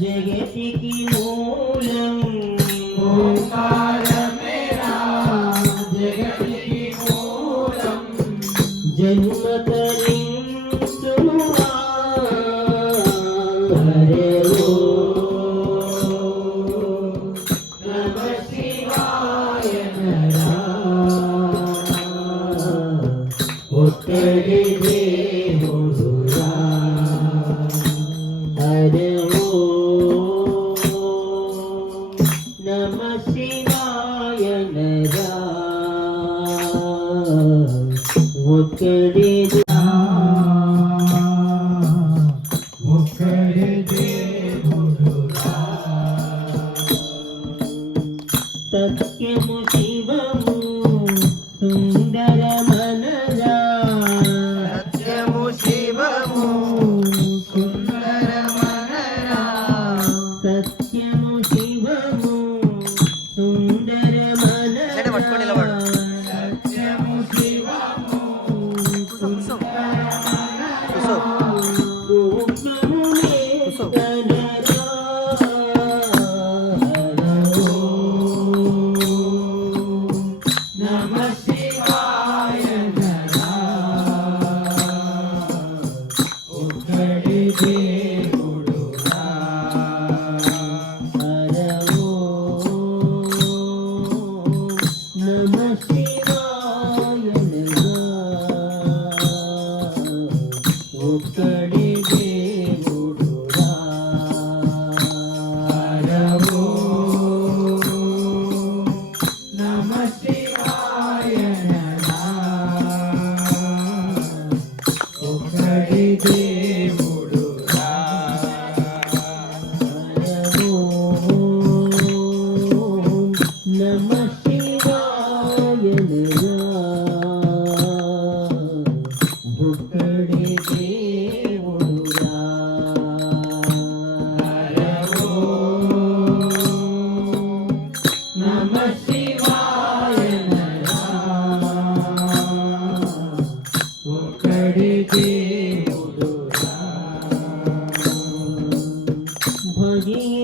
जगतिकी मूलम ओंकार मेरा जगतिकी मूलम जन्मतरिं सुनुवा हरे नमः शिवाय नरा उत्तरे देवुरा हरे नमः शिवाय नरा उत्तरे मुखरे देवुरा सत्यमु शिवमु सुन्दरमनरा सत्यमु शिवमु सुन्दरमनरा सत्यमु शिवमु सुन्दरमनरा सत्यमु शिवमु रूपमु मे कनरा नमः शिवाय नरा उद्धरि देवुरा नमः शिवाय नरा उत्तरे देवुरा नमः शिवाय नरा उद्धरि देवुरा नमः शिवाय नरा उत्तरे देवुरा नमः शिवाय नरा उद्धरि देवुरा भगिए